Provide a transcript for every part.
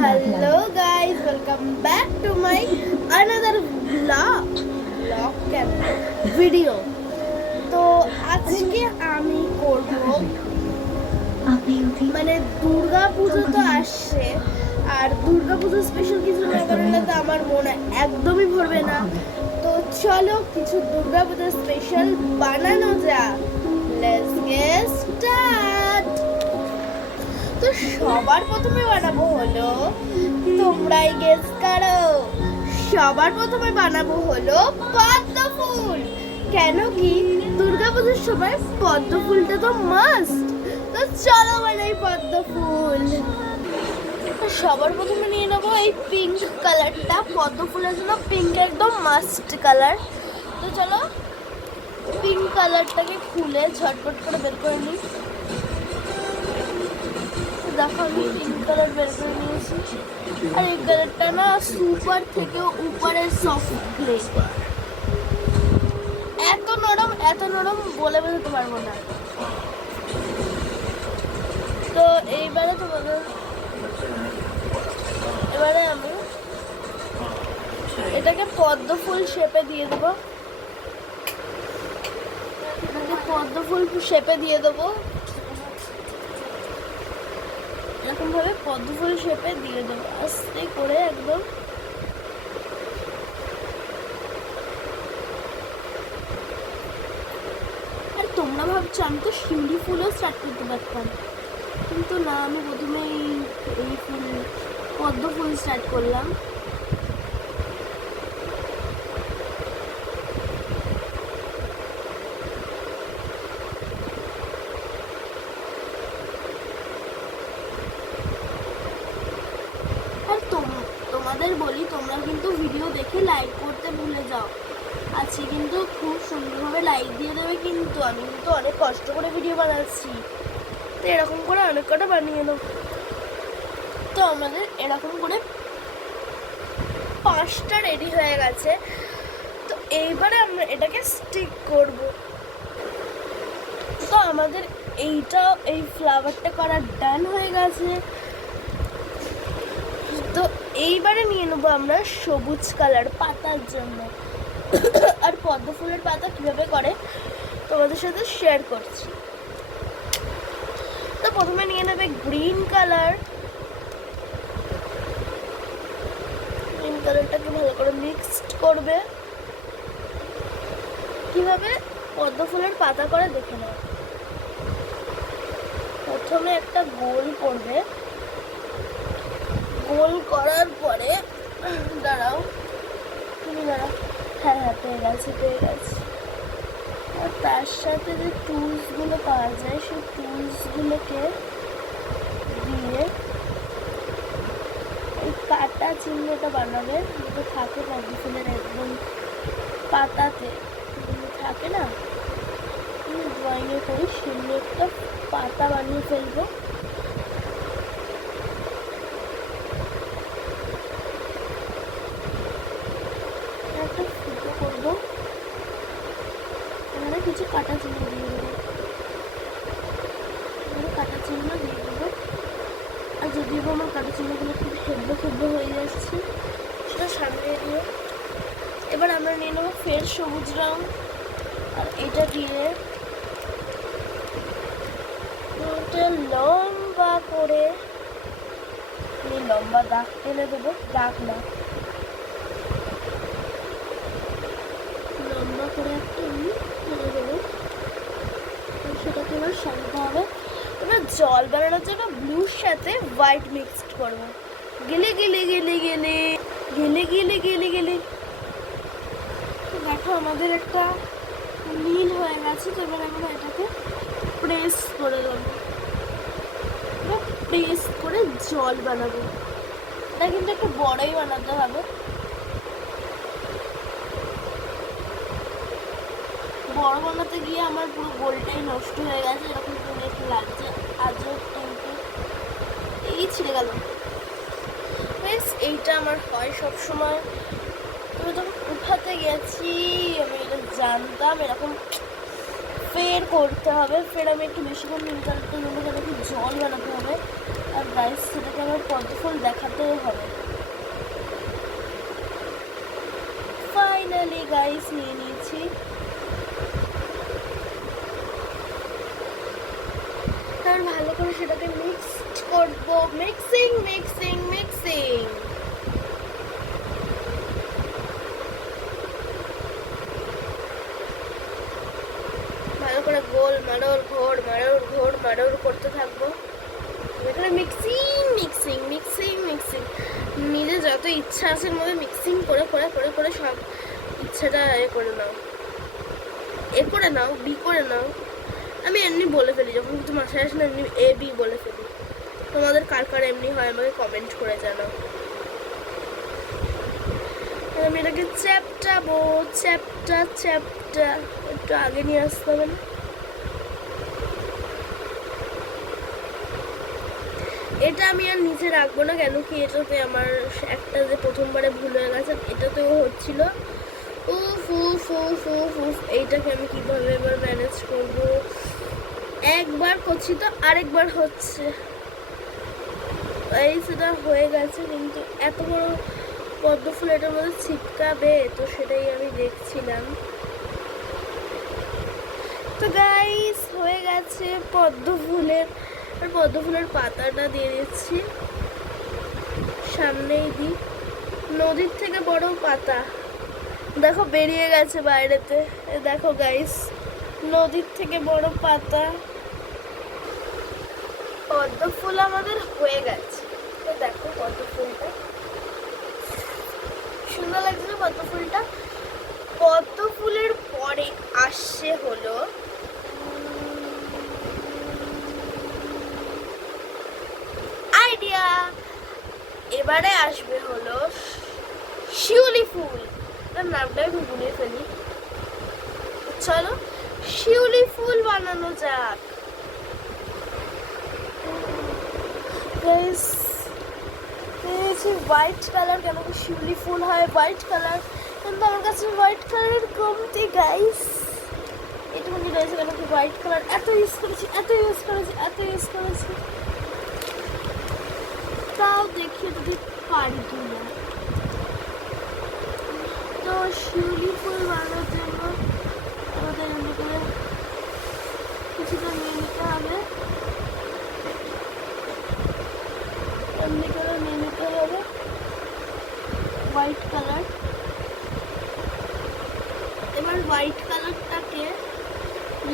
Hello guys, welcome back to my another vlog video. তো আজকে আমি করব মানে দুর্গা পুজো তো আসছে, আর দুর্গা পুজো স্পেশাল কিছু না করলে তো আমার মনে একদমই ভরবে না। তো চলো কিছু দুর্গা পুজো স্পেশাল বানানো যাক। Let's get start. তো সবার প্রথমে বানাবো হলো, তোমরাই গেস করো, সবার প্রথমে বানাবো হলো পদ্ম ফুল। কেন কি দুর্গাপুজোর সময় পদ্ম ফুলটা তো মাস্ট। তো চলো বানাই পদ্ম ফুল। সবার প্রথমে নিয়ে নেবো এই পিঙ্ক কালারটা, পদ্ম ফুলের জন্য পিঙ্ক একদম মাস্ট কালার। তো চলো পিঙ্ক কালারটাকে খুলে ঝটপট করে বের করে নিই। দেখো আমি পিঙ্ক কালার বের করে নিয়েছি, আর এই কালারটা না সুপার থেকে উপরে সফট গ্রে, এত নরম বলে বোঝাতে পারবো না। তো এবারে আমি এটাকে পদ্ম ফুল শেপে দিয়ে দেবো, এরকম ভাবে পদ্ম ফুল শেপে দিয়ে দেবো আস্তে করে একদম। আর তোমরা ভাবছো আমি তো শিউলি ফুলও স্টার্ট করতে পারতাম, কিন্তু না, আমি প্রথমে এই ফুল পদ্ম ফুল স্টার্ট করলাম। তোমাদের বলি, তোমরা কিন্তু ভিডিও দেখে লাইক করতে ভুলে যাও। আজকে কিন্তু খুব সুন্দরভাবে লাইক দিয়ে দেবে, কিন্তু আমি কিন্তু অনেক কষ্ট করে ভিডিও বানাচ্ছি। তো এরকম করে অনেক কটা বানিয়ে নেব। তো আমাদের এরকম করে 5টা রেডি হয়ে গেছে। তো এইবারে আমরা এটাকে স্টিক করব। তো আমাদের এই ফ্লাওয়ারটা করা ডান হয়ে গেছে। তো এইবারে নিয়ে নেবো আমরা সবুজ কালার পাতার জন্য। আর পদ্ম ফুলের পাতা কিভাবে করে তোমাদের সাথে শেয়ার করছি। তো প্রথমে নিয়ে নেবে গ্রিন কালারটাকে ভালো করে মিক্সড করবে। কিভাবে পদ্ম ফুলের পাতা করে দেখে নাও। প্রথমে একটা গোল করবে, গোল করার পরে দাঁড়াও, হ্যাঁ পেয়ে গেছি। আর তার সাথে যে টুলসগুলো পাওয়া যায় সেই টুলসগুলোকে দিয়ে এই কাটা চিহ্নটা বানাবে, যেটা থাকে পদ্ম ফুলের একদম পাতাতে থাকে না, ড্রয়িংয়ে করি সেগুলো একটা পাতা বানিয়ে ফেলবো। একটা ফুটো করবো, এখানে কিছু কাটা চিহ্ন দিয়ে দেবো, আর যদিও আমার কাটা চিহ্নগুলো খুব হেব্বে হয়ে যাচ্ছে, সেটা সামনে দিয়ে এবার আমরা নিয়ে নেবো ফের সবুজ রং। আর এটা দিয়ে লম্বা করে লম্বা দাগ টেনে দেবো, দাগ না, লম্বা করে একটা টেনে দেবো। সেটাকে এবার সাজাতে হবে। এবার জল বানানোর জন্য ব্লুর সাথে হোয়াইট মিক্সড করবো। গিলি দেখো আমাদের একটা নীল হয়ে গেছে। তো এবার আমরা এটাকে প্রেস করে দেবো, প্রেস করে জল বানাবো। এটা কিন্তু একটু বড়ই বানাতে হবে, বড় বানাতে গিয়ে আমার পুরো গোলটাই নষ্ট হয়ে গেছে, এরকম করে একটু লাগছে আজও, কিন্তু এই ছিঁড়ে গেল। বেশ এইটা আমার হয় সবসময়। আমি যখন উঠাতে গেছি আমি এটা জানতাম এরকম ফের করতে হবে। ফের আমি একটু বেশিক্ষণ নীল কালারটা নেবো, কেন কি জল বানাতে হবে। আর গাইস সেটাকে আমার পদ্ম ফুল দেখাতেও হবে। ফাইনালি গাইস নিয়ে নিয়েছি। আর ভালো করে সেটাকে মিক্স করব, মিক্সিং মিক্সিং মিক্সিং। ভালো করে গোল মারোর ঘোর মারোর ঘোর মারোর করতে থাকবো। এখানে মিক্সিং মিক্সিং মিক্সিং মিক্সিং, নিজে যত ইচ্ছা আছে এর মধ্যে মিক্সিং করে করে করে করে সব ইচ্ছাটা এ করে নাও, এ করে নাও, বি করে নাও। আমি এমনি বলে ফেলি যখন কিছু মাথায় আসে না, এমনি এ বি বলে ফেলি। তোমাদের কার কার এমনি হয় আমাকে কমেন্ট করে জানাও। আমি এটাকে চ্যাপটাবো, চ্যাপটা চ্যাপটা একটু আগে নিয়ে আসতে হবে না? এটা আমি আর নিচে রাখবো না, কেন কি এটাতে আমার একটা যে প্রথমবারে ভুল হয়ে গেছে, এটাতেও হচ্ছিল। উফ উফ উফ উফ উফ, এইটাকে আমি কিভাবে এবার ম্যানেজ করব? একবার করছি তো আরেকবার হচ্ছে। এই সেটা হয়ে গেছে, কিন্তু এত বড় পদ্ম ফুল এটার মধ্যে ছিটকাবে তো সেটাই আমি দেখছিলাম। তো গাইস হয়ে গেছে পদ্ম ফুলের, আর পদ্ম ফুলের পাতাটা দিয়ে দিচ্ছি সামনেই দিই। নদীর থেকে বড় পাতা দেখো বেরিয়ে গেছে বাইরেতে, দেখো গাইস নদীর থেকে বড় পাতা। পদ্ম ফুল আমাদের হয়ে গেছে। তো দেখো পদ্ম ফুলটা সুন্দর লাগছে। পদ্ম ফুলটা, পদ্ম ফুলের পরে আসছে হলো আইডিয়া, এবারে আসবে হলো শিউলি ফুল। তার নামটাই আমি ভুলে ফেলি। চলো শিউলি ফুল বানানো যাক। হোয়াইট কালার, কেন কি শিউলি ফুল হয় হোয়াইট কালার, কিন্তু আমার কাছে হোয়াইট কালারের কমতি গাইস। এটুকুনি রয়েছে, কেন কি হোয়াইট কালার এত ইউজ করেছি এত ইউজ করেছি এত ইউজ করেছি, তাও দেখি যদি পারি কিনা। তো শিউলি ফুল বানানোর জন্য আমাদের এমনি করে কিছুটা নিয়ে নিতে হবে, এমনি করে নিয়ে নিতে হবে হোয়াইট কালার। এবার হোয়াইট কালারটাকে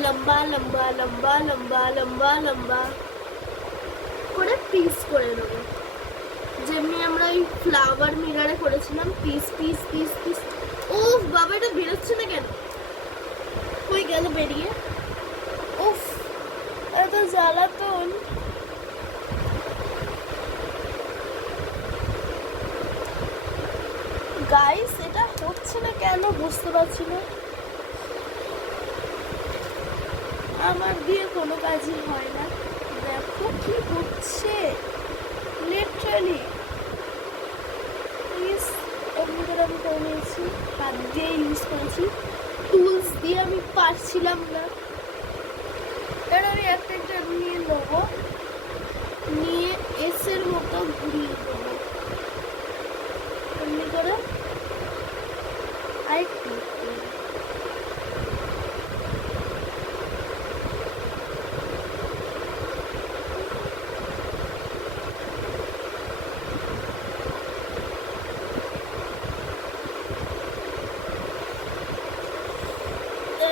লম্বা লম্বা লম্বা লম্বা লম্বা লম্বা করে পিস করে নেবো, যেমনি আমরা ওই ফ্লাওয়ার মিরারে করেছিলাম, পিস পিস পিস পিস। ও বাবা, এটা বেরোচ্ছে না কেন? কই গেল বেরিয়ে? উফ এত জ্বালাতন। গাইস এটা হচ্ছে না কেন বুঝতে পারছি না, আমার দিয়ে কোনো কাজই হয় না। দেখো কি হচ্ছে লিটারালি। প্লিজ এমনি করে আমি করে নিয়েছি, হাত দিয়ে ইউজ করেছি, টুলস দিয়ে আমি পারছিলাম না। কারণ আমি একটা একটা নিয়ে নেবো, নিয়ে এসের মতো ঘুরিয়ে দেবো এমনি করে। আরেকটু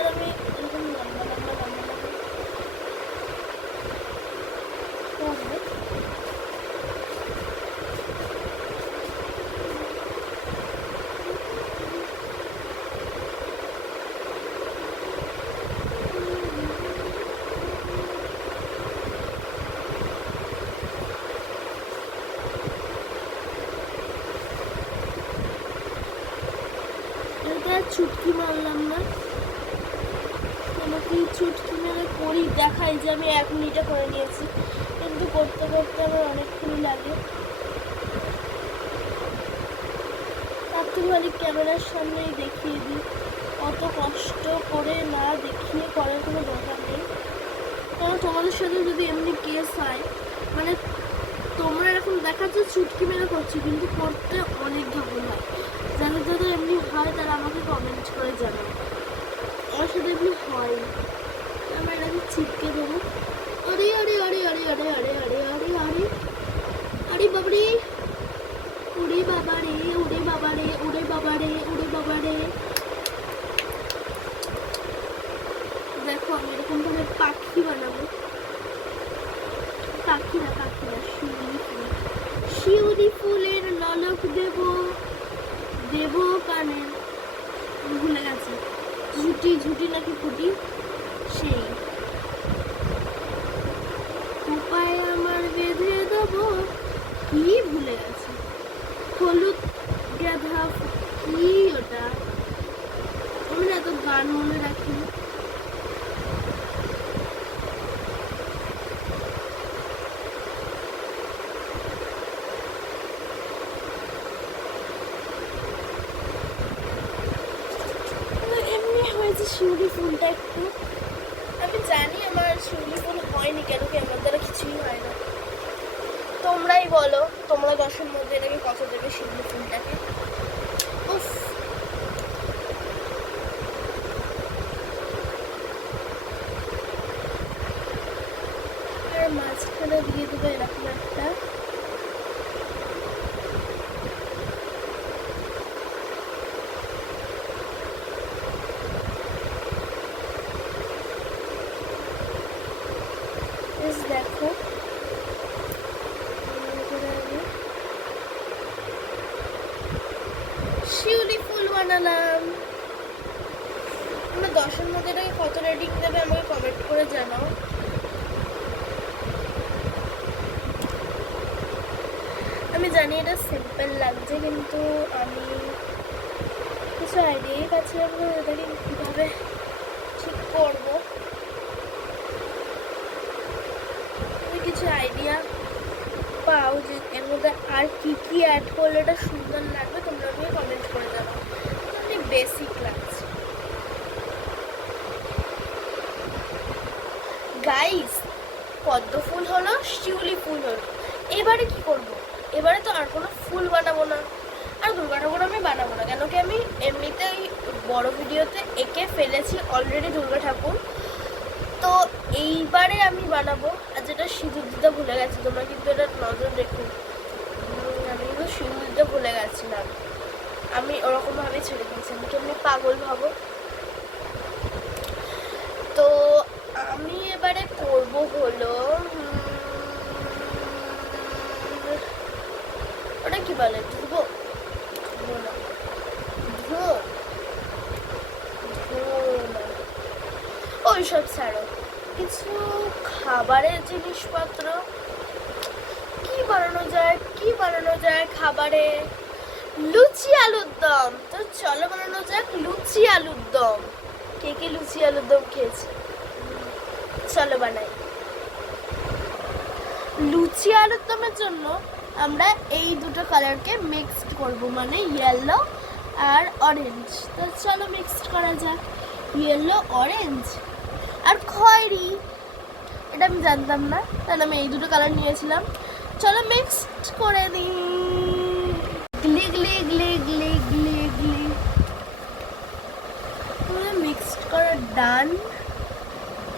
আমি এরকম লম্বা লম্বা লম্বা লম্বা করবো। এটা চুটকি মারলাম না, আমাকে চুটকি মেরে করি দেখাই যে আমি 1 মিনিটে করে নিয়েছি, কিন্তু করতে করতে আমার অনেকক্ষণই লাগে। তার থেকে অনেক ক্যামেরার সামনেই দেখিয়ে দিই, অত কষ্ট করে না দেখিয়ে করার কোনো দরকার নেই। কারণ তোমাদের সাথে যদি এমনি কেস হয়, মানে তোমরা এখন দেখাচ্ছ চুটকি মেরে করছি, কিন্তু করতে অনেক ধকল হয়। যাদের যাদের এমনি হয় তারা আমাকে কমেন্ট করে জানাও। আমার সাথে এমনি হয়, আমরা এটাকে ছিটকে দেবো। আরে আরে আরে আরে আরে আরে আরে আরে আরে আরে বাবারে, উড়ে বাবারে, উড়ে বাবারে, উড়ে বাবারে, উড়ে বাবারে। দেখো আমি এরকম ভাবে পাখি বানাবো। পাখি না, শিউলি ফুল। শিউলি ফুলের নলক দেব, দেব কানে। ভুলে গেছে, ঝুটি ঝুটি নাকি ফুটি, সেই উপায় আমার বেঁধে দেবো। কি ভুলে গেছে, হলুদ গাধা, কি ওটা? আমি না এত গান মনে রাখি। এমনি হয়েছে শিউলি ফুলটা একটু। আমি জানি আমার শিউলি ফুল হয়নি কেন, কি আমার দ্বারা কিছুই হয় না। তোমরাই বলো, তোমরা 10-এর মধ্যে এটাকে কত দেবে শিউলি ফুলটাকে? উফ, আর মাঝখানে দিয়ে দেবো এরকম একটা। দেখো শিউলি ফুল বানালাম। তোমরা 10-এর মধ্যে এটাকে কত রেটিং দেবে আমাকে কমেন্ট করে জানাও। আমি জানি এটা সিম্পল লাগছে, কিন্তু আমি কিছু আইডিয়াই পাচ্ছি না এটাকে কীভাবে ঠিক করবো। তুমি কিছু আইডিয়া পাও যে এর মধ্যে আর কি কি অ্যাড করলে এটা সুন্দর লাগবে, তোমরা আমাকে কমেন্ট করে জানাও। অনেক বেসিক লাগছে গাইস। পদ্ম ফুল হলো, শিউলি ফুল হলো, এবারে কি করব? এবারে তো আর কোনো ফুল বানাবো না, আর দুর্গা ঠাকুর আমি বানাবো না, কেন কি আমি এমনিতেই বড় ভিডিওতে এঁকে ফেলেছি অলরেডি দুর্গা ঠাকুর। তো এইবারে আমি বানাবো। আর যেটা সিঁদুর দিতে ভুলে গেছি, তোমরা কিন্তু এটা নজর রেখো। আমি কিন্তু সিঁদুর দিতে ভুলে গেছিলাম, আমি ওরকমভাবে ছেড়ে দিয়েছি। আমি কেমনি পাগল ভাবো। তো আমি এবারে করবো হলো, ওটা কি বলে, ধুবো ওইসব ছাড়ো, কিছু খাবারের জিনিসপত্র কি বানানো যায় খাবারে। লুচি আলুর দম, তো চলো বানানো যাক লুচি আলুর দম। কে কে লুচি আলুর দম খেয়েছে? চলো বানাই। লুচি আলুর দমের জন্য আমরা এই দুটো কালারকে মিক্সড করব, মানে ইয়েলো আর অরেঞ্জ। তো চলো মিক্সড করা যাক। ইয়েলো, অরেঞ্জ আর খয়েরি, এটা আমি জানতাম না, তাহলে আমি এই দুটো কালার নিয়েছিলাম। চলো মিক্সড করে দিই। গ্লি গ্লি গ্লি গ্লি গ্লি গ্লি, মিক্সড করা ডান।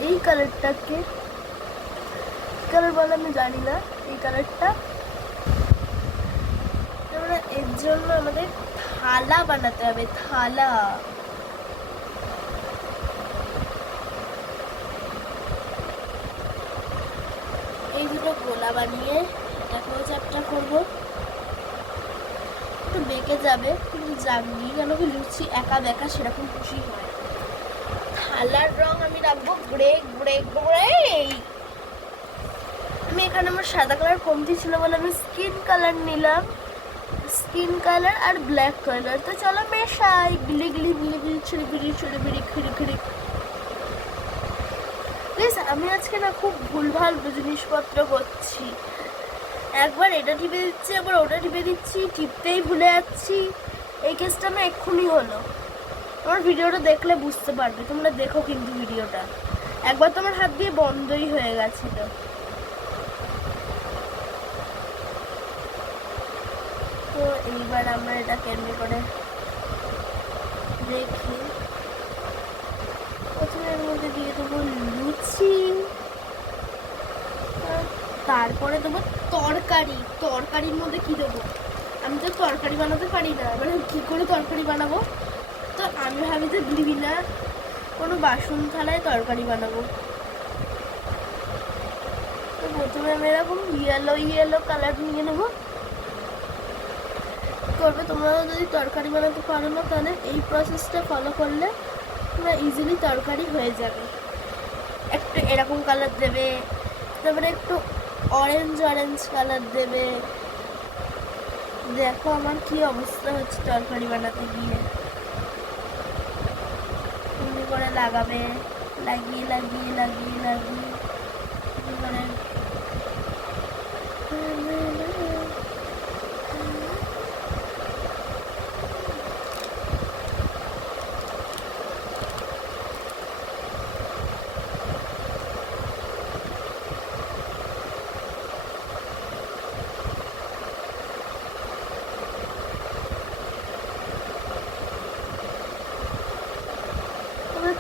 এই কালারটাকে কালার বলে আমি জানি না, এই কালারটা। এর জন্য আমাদের থালা বানাতে হবে, থালা। এই দুটো গোলা বানিয়ে এটাকেও চ্যাপটা করবো। একটু বেঁকে যাবে, কিন্তু জানি কেন কি লুচি একা বেঁকা সেরকম খুশি হয়। থালার রং আমি রাখবো গ্রে গ্রে গ্রে। আমি এখানে আমার সাদা কালার কমতি ছিল বলে আমি স্কিন কালার নিলাম, স্কিন কালার আর ব্ল্যাক কালার। তো চলো মেশাই, গিলি গিলি গিলি গিলি, ছিড়ে বিড়ি ছিড়ে বিড়ি, খিড়ি খিড়ি। প্লিজ, আমি আজকে না খুব ভুলভাল জিনিসপত্র করছি। একবার এটা টিপে দিচ্ছি, একবার ওটা টিপে দিচ্ছি, টিপতেই ভুলে যাচ্ছি। এই কেসটা আমার এক্ষুনি হলো। তোমার ভিডিওটা দেখলে বুঝতে পারবে, তোমরা দেখো কিন্তু ভিডিওটা। একবার তোমার হাত দিয়ে বন্ধই হয়ে গেছিল। এইবার আমরা এটা কেমনি করে দেখি। প্রথমে এর মধ্যে দিয়ে দেবো লুচি, তারপরে দেবো তরকারি। তরকারির মধ্যে কি দেবো? আমি তো তরকারি বানাতে পারি না, মানে কী করে তরকারি বানাবো? তো আমি ভাবি যে বিভিন্ন কোনো বাসন থালায় তরকারি বানাবো। তো প্রথমে আমি এরকম ইয়েলো কালার নিয়ে নেবো। করবে তোমরাও যদি তরকারি বানাতে পারো না, তাহলে এই প্রসেসটা ফলো করলে তোমরা ইজিলি তরকারি হয়ে যাবে। একটু এরকম কালার দেবে, তারপরে একটু অরেঞ্জ কালার দেবে। দেখো আমার কি অবস্থা হচ্ছে তরকারি বানাতে গিয়ে। এমনি করে লাগাবে, লাগিয়ে করে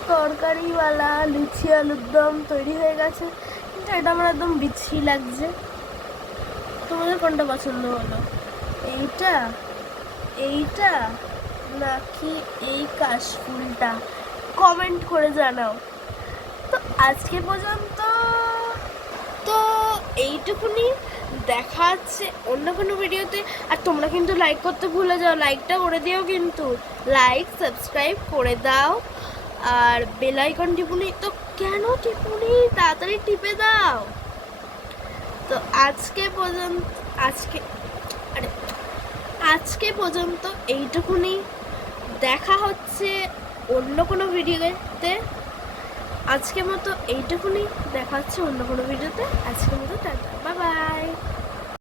তরকারিওয়ালা লুচি আলুর দম তৈরি হয়ে গেছে। কিন্তু এটা আমার একদম বিচ্ছিরি লাগছে। তোমাদের কোনটা পছন্দ হলো? এইটা নাকি এই কাশফুলটা? কমেন্ট করে জানাও। তো আজকে পর্যন্ত তো এইটুকুনি, দেখা হচ্ছে অন্য কোনো ভিডিওতে। আর তোমরা কিন্তু লাইক করতে ভুলে যাও, লাইকটা করে দিও কিন্তু, লাইক সাবস্ক্রাইব করে দাও। আর বেল আইকন টিপুনি তো, কেন টিপুনি, তাড়াতাড়ি টিপে দাও। তো আজকে পর্যন্ত এইটুকুনি। দেখা হচ্ছে অন্য কোনো ভিডিওতে। আজকের মতো এইটুকুনি, দেখা হচ্ছে অন্য কোনো ভিডিওতে। আজকের মতো টাটা, বাই বাই।